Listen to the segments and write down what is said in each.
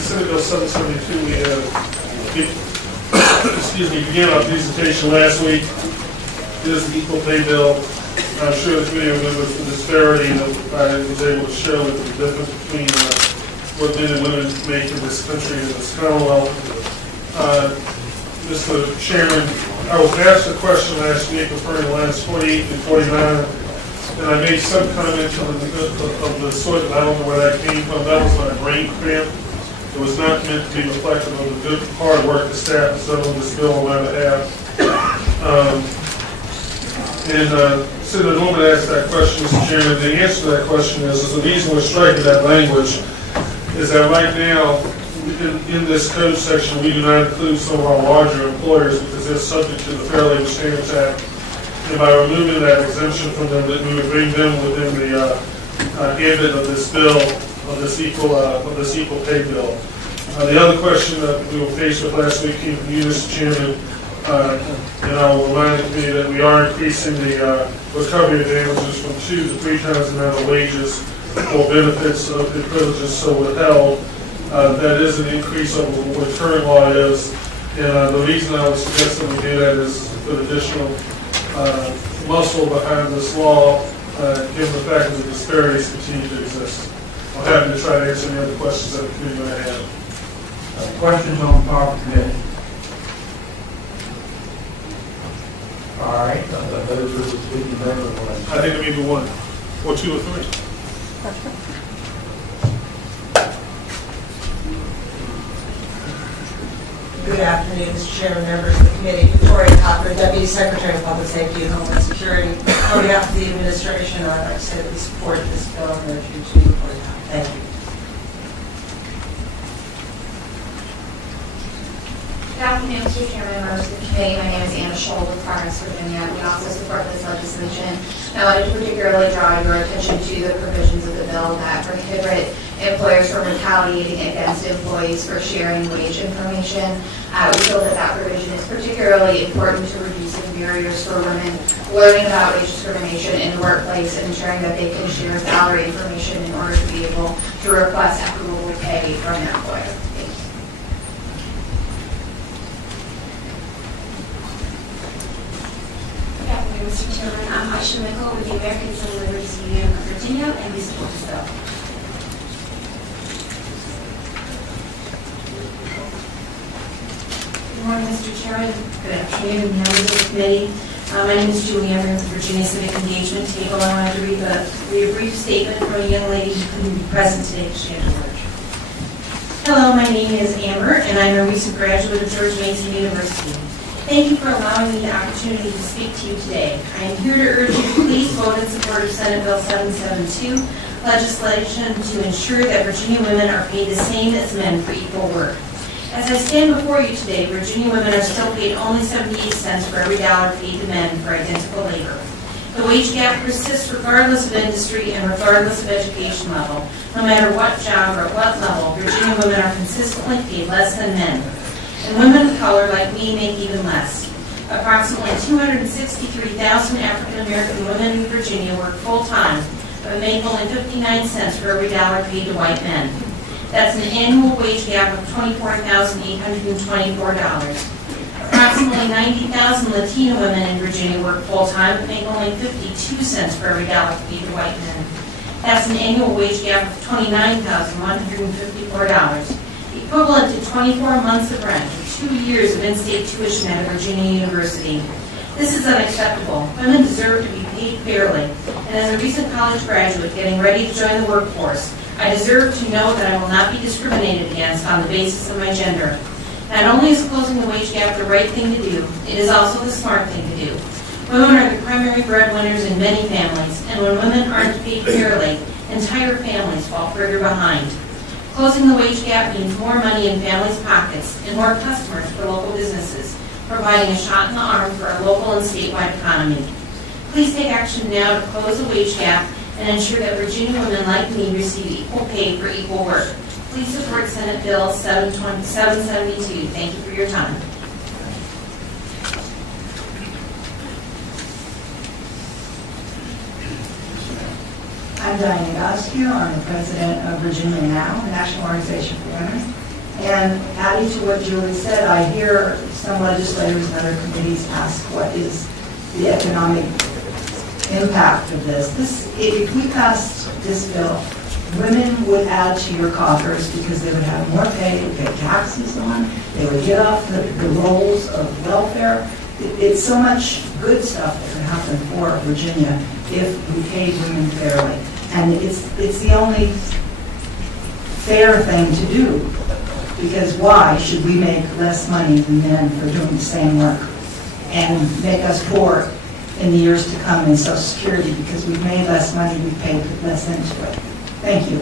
Senate Bill 772, began our presentation last week. This is the equal pay bill. I'm sure the committee remembers the disparity that I was able to show with the difference between what men and women make in this country and this Commonwealth. Mr. Chairman, I was asked a question last week referring to lines 48 and 49, and I made some comment of the sort that I don't know where that came from. That was my brain cramp. It was not meant to be reflective of the good hard work the staff has done on this bill on my behalf. Senator Norman asked that question, Mr. Chairman. The answer to that question is the reason we're striking that language is that right now, in this code section, we do not include some of our larger employers because they're subject to the Fair Labor Standards Act. And by removing that exemption from them, that we would bring them within the ambit of this bill, of this equal pay bill. The other question that we were faced with last week came from you, Mr. Chairman, and I will remind the committee that we are increasing the recovery of damages from 2 to 3 times the amount of wages or benefits of the privileges so withheld. That is an increase over what the current law is, and the reason I would suggest that we do that is to put additional muscle behind this law, given the fact that the disparities continue to exist. I'm happy to try to answer any other questions that the committee might have. Questions on the power committee? All right, those are the speaking members. I think it may be 1 or 2 or 3. Good afternoon, Mr. Chairman, members of the committee. Victoria Copper, Deputy Secretary of Public Safety and Homeland Security. On behalf of the administration, I'd like to say that we support this bill and urge you to report it out. Thank you. Good afternoon, Mr. Chairman, members of the committee. My name is Anna Scholl with Progress, Virginia. We also support this legislation. I wanted to particularly draw your attention to the provisions of the bill that prohibit employers from retaliating against employees for sharing wage information. We feel that that provision is particularly important to reducing barriers for women learning about wage discrimination in the workplace and ensuring that they can share salary information in order to be able to request equitable pay from their employer. Thank you. Good afternoon, Mr. Chairman. I'm Aisha Mickle with the American Civil Liberties Union of Virginia, and we support this bill. Good morning, Mr. Chairman. Good afternoon, members of the committee. My name is Julie Amber with the Virginia Civic Engagement Table. I wanted to read a brief statement from a young lady who couldn't be present today because she had to work. Hello, my name is Amber, and I'm a recent graduate of George Mason University. Thank you for allowing me the opportunity to speak to you today. I am here to urge you to please vote in support of Senate Bill 772, legislation to ensure that Virginia women are paid the same as men for equal work. As I stand before you today, Virginia women are still paid only 78 cents for every dollar paid to men for identical labor. The wage gap persists regardless of industry and regardless of education level. No matter what job or what level, Virginia women are consistently paid less than men. And women of color like me make even less. Approximately 263,000 African American women in Virginia work full-time, but make only 59 cents for every dollar paid to white men. That's an annual wage gap of $24,824. Approximately 90,000 Latino women in Virginia work full-time, but make only 52 cents for every dollar paid to white men. That's an annual wage gap of $29,154. Equivalent to 24 months of rent for 2 years of in-state tuition at a Virginia university. This is unacceptable. Women deserve to be paid fairly. And as a recent college graduate getting ready to join the workforce, I deserve to know that I will not be discriminated against on the basis of my gender. Not only is closing the wage gap the right thing to do, it is also the smart thing to do. Women are the primary breadwinners in many families, and when women aren't paid fairly, entire families fall further behind. Closing the wage gap means more money in families' pockets and more customers for local businesses, providing a shot in the arm for our local and statewide economy. Please take action now to close the wage gap and ensure that Virginia women like me receive equal pay for equal work. Please support Senate Bill 772. Thank you for your time. I'm Diane Goscue. I'm the president of Virginia Now, the National Organization for Women. And adding to what Julie said, I hear some legislators and other committees ask what is the economic impact of this. If we passed this bill, women would add to your coffers because they would have more pay, they would pay taxes on, they would get off the rolls of welfare. It's so much good stuff that could happen for Virginia if we paid women fairly. And it's the only fair thing to do. Because why should we make less money than men for doing the same work and make us poor in the years to come in Social Security because we've made less money, we've paid less into it. Thank you.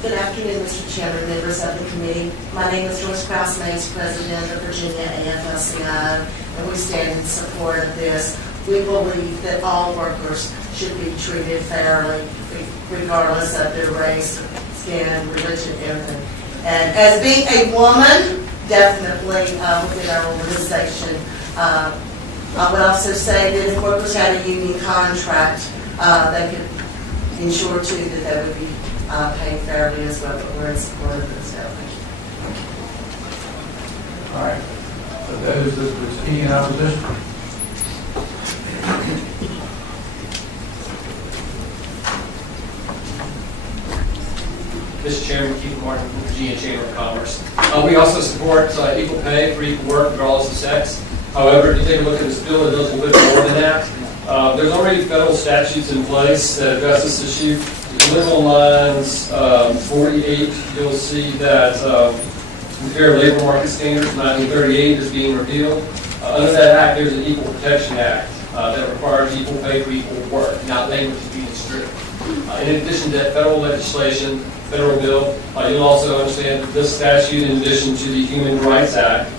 Good afternoon, Mr. Chairman, members of the committee. My name is Joyce Krause, Mays, President of Virginia AFL-CIO, and we stand in support of this. We believe that all workers should be treated fairly, regardless of their race, skin, religion, everything. And as being a woman, definitely within our organization, I would also say that if workers had a union contract, they could ensure too that they would be paid fairly as well, but we're in support of this. All right. So those that would speak in opposition? Mr. Chairman, Keith Martin from Virginia Chamber of Commerce. We also support equal pay for equal work regardless of sex. However, if you take a look at this bill, it does a little bit more than that. There's already federal statutes in place that address this issue. If you look on lines 48, you'll see that the Fair Labor Market Standards of 1938 is being repealed. Under that act, there's an Equal Protection Act that requires equal pay for equal work. Now, language is being strict. In addition to that federal legislation, federal bill, you'll also understand that this statute, in addition to the Human Rights Act,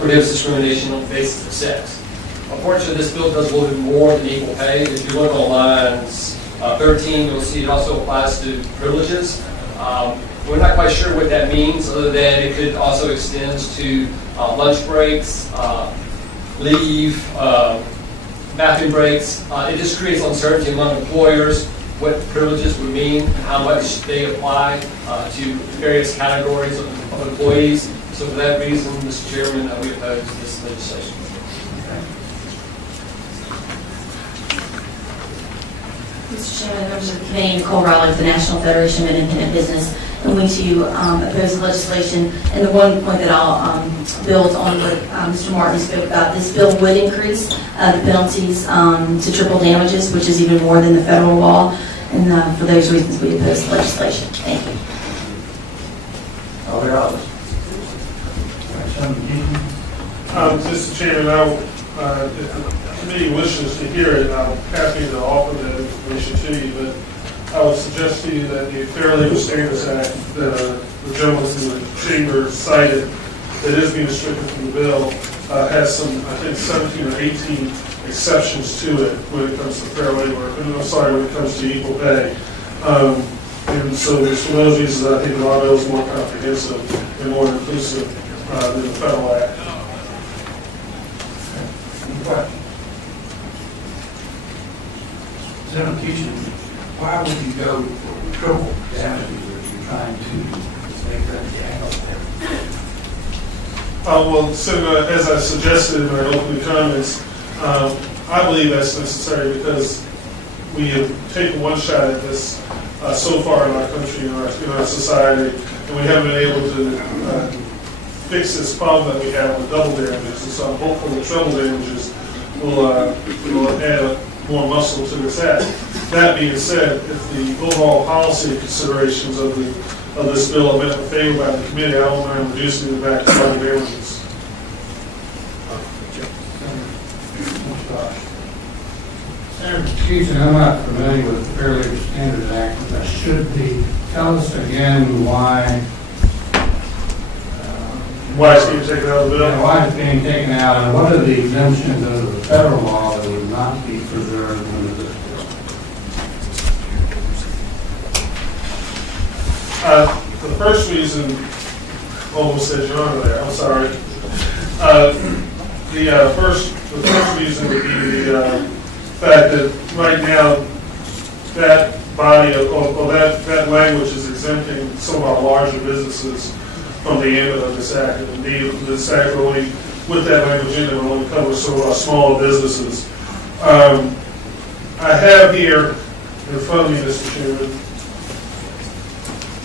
prohibits discrimination on the basis of sex. Unfortunately, this bill does a little bit more than equal pay. If you look on lines 13, you'll see it also applies to privileges. We're not quite sure what that means, other than it could also extend to lunch breaks, leave, bathroom breaks. It just creates uncertainty among employers what privileges would mean and how much they apply to various categories of employees. So for that reason, Mr. Chairman, we oppose this legislation. Mr. Chairman, members of the committee, Nicole Rowley with the National Federation of Independent Business, and we too oppose the legislation. And the one point that I'll build on what Mr. Martin spoke about, this bill would increase the penalties to triple damages, which is even more than the federal law. And for those reasons, we oppose the legislation. Thank you. Are there others? Mr. Chairman, if the committee wishes to hear it, I'm happy to offer that information to you, but I would suggest to you that the Fair Labor Standards Act that the gentleman from the chamber cited that is being restricted from the bill has some, I think, 17 or 18 exceptions to it when it comes to fair labor, when it comes to equal pay. And so for those reasons, I think the law bill is more comprehensive and more inclusive than the federal act. Senator McEachin, why would you go triple damages if you're trying to make that gap? Well, Senator, as I suggested in my opening comments, I believe that's necessary because we have taken one shot at this so far in our country, in our society, and we haven't been able to fix this problem that we have with double damages. And so I'm hopeful that treble damages will add more muscle to this act. That being said, if the overall policy considerations of this bill have been favored by the committee, I don't mind reducing it back to double damages. Senator McEachin, I'm not familiar with the Fair Labor Standards Act, but I should be. Tell us again why It's being taken out of the bill? why it's being taken out, and what are the exemptions under the federal law that would not be preserved under this bill? The first reason, almost said your honor there, I'm sorry. The first reason would be the fact that right now that body or that language is exempting some of our larger businesses from the ambit of this act. And indeed, this act only, with that language in it, will only cover some of our smaller businesses. I have here in front of me, Mr. Chairman,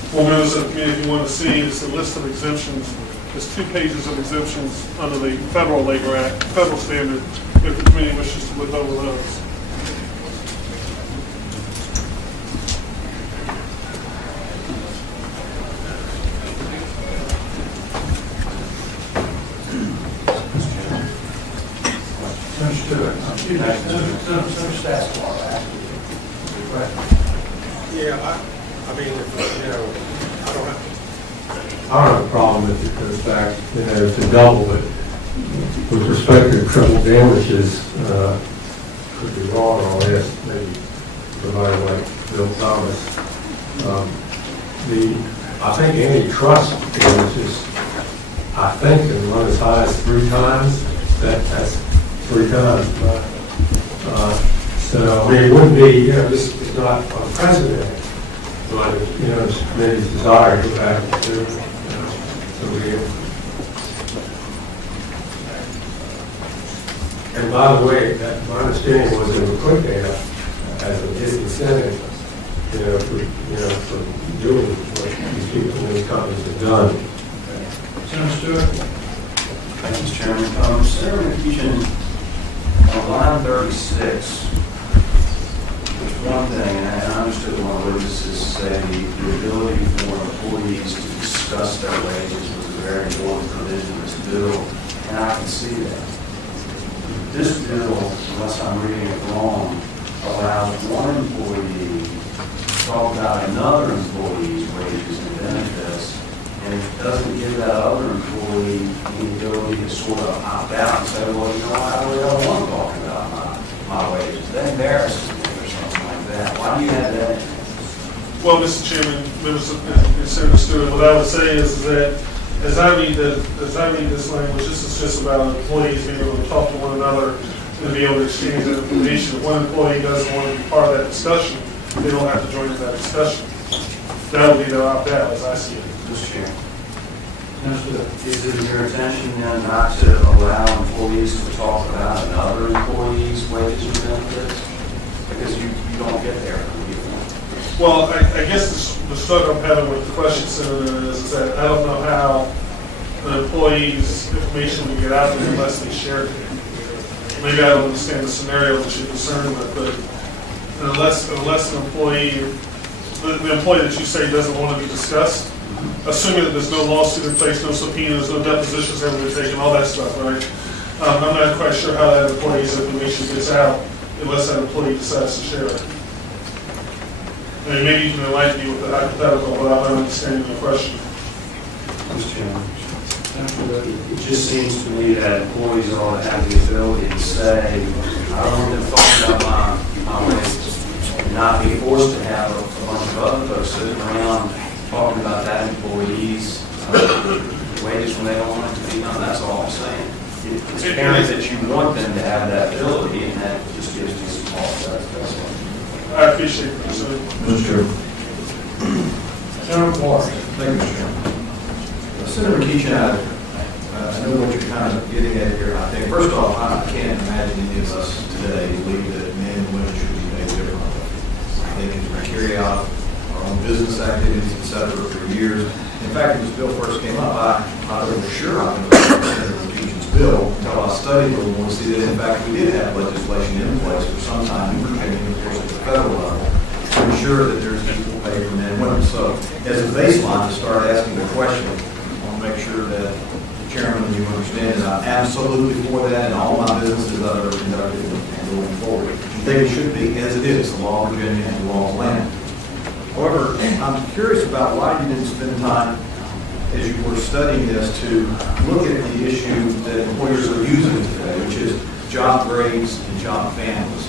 for members of the committee, if you want to see, it's a list of exemptions. There's 2 pages of exemptions under the Federal Labor Act, federal standard, if the committee wishes to look over those. Yeah, I mean, you know, I don't have. I don't have a problem if it goes back, to double, but with respect to triple damages, could be wrong, I'll ask maybe provided like Bill Thomas. I think antitrust damages, I think, can run as high as 3 times. That's 3 times. So, I mean, it wouldn't be, this is not unprecedented, but, it's committee's desire to go back to, and by the way, my understanding was in the quick data as a disincentive, for doing what these people in these companies have done. Senator Stewart? Thank you, Mr. Chairman. Senator McEachin, on line 36, there's one thing, and I understood one of the witnesses say the ability for employees to discuss their wages was a very important provision of this bill, and I can see that. This bill, unless I'm reading it wrong, allows one employee to talk about another employee's wages and benefits, and it doesn't give that other employee the ability to sort of opt out and say, well, you know, I really don't want to talk about my wages. That embarrasses me or something like that. Why do you have that? Well, Mr. Chairman, members and Senator Stewart, what I would say is that as I read this language, this is just about employees being able to talk to one another and be able to exchange that information. If one employee doesn't want to be part of that discussion, they don't have to join in that discussion. That would be their opt-out, as I see it. Mr. Chairman. Is it your intention then not to allow employees to talk about another employee's wages and benefits? Because you don't get there. Well, I guess the struggle I'm having with the question, Senator, is that I don't know how the employee's information will get out there unless they share it. Maybe I don't understand the scenario that you're concerned with, but unless an employee, the employee that you say doesn't want to be discussed, assuming that there's no lawsuit in place, no subpoenas, no depositions ever been taken, all that stuff, right? I'm not quite sure how that employee's information gets out unless that employee decides to share it. I mean, maybe you can enlighten me with the hypothetical, but I'm not understanding the question. Mr. Chairman, it just seems to me that employees ought to have the ability to say, I don't want them talking about my wages, and not be forced to have a bunch of other folks sitting around talking about that employee's wages when they don't want it to be done. That's all I'm saying. It's apparent that you want them to have that ability, and that just gives me some pause. That's all. I appreciate it, Mr. Mr. Chairman. Senator Moore? Thank you, Mr. Chairman. Senator McEachin, I know what you're kind of getting at here. I think, first off, I can't imagine any of us today believe that men and women should be made different. I think as we carry out our own business activities, et cetera, for years. In fact, when this bill first came up, I wasn't sure I was going to Senator McEachin's bill until I studied a little more to see that, in fact, we did have legislation in place for some time, including, of course, at the federal level, to ensure that there's equal pay for men and women. So, as a baseline, to start asking the question, I want to make sure that the chairman and you understand that I'm absolutely for that, and all my businesses that are conducted and going forward. I think it should be, as it is, the law of Virginia and the law of land. However, I'm curious about why you didn't spend time, as you were studying this, to look at the issue that employers are using today, which is job grades and job families.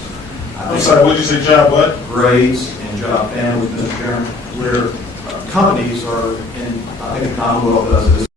I'm sorry, what did you say, job what? Grades and job families, Mr. Chairman, where companies are, and I think the Commonwealth does this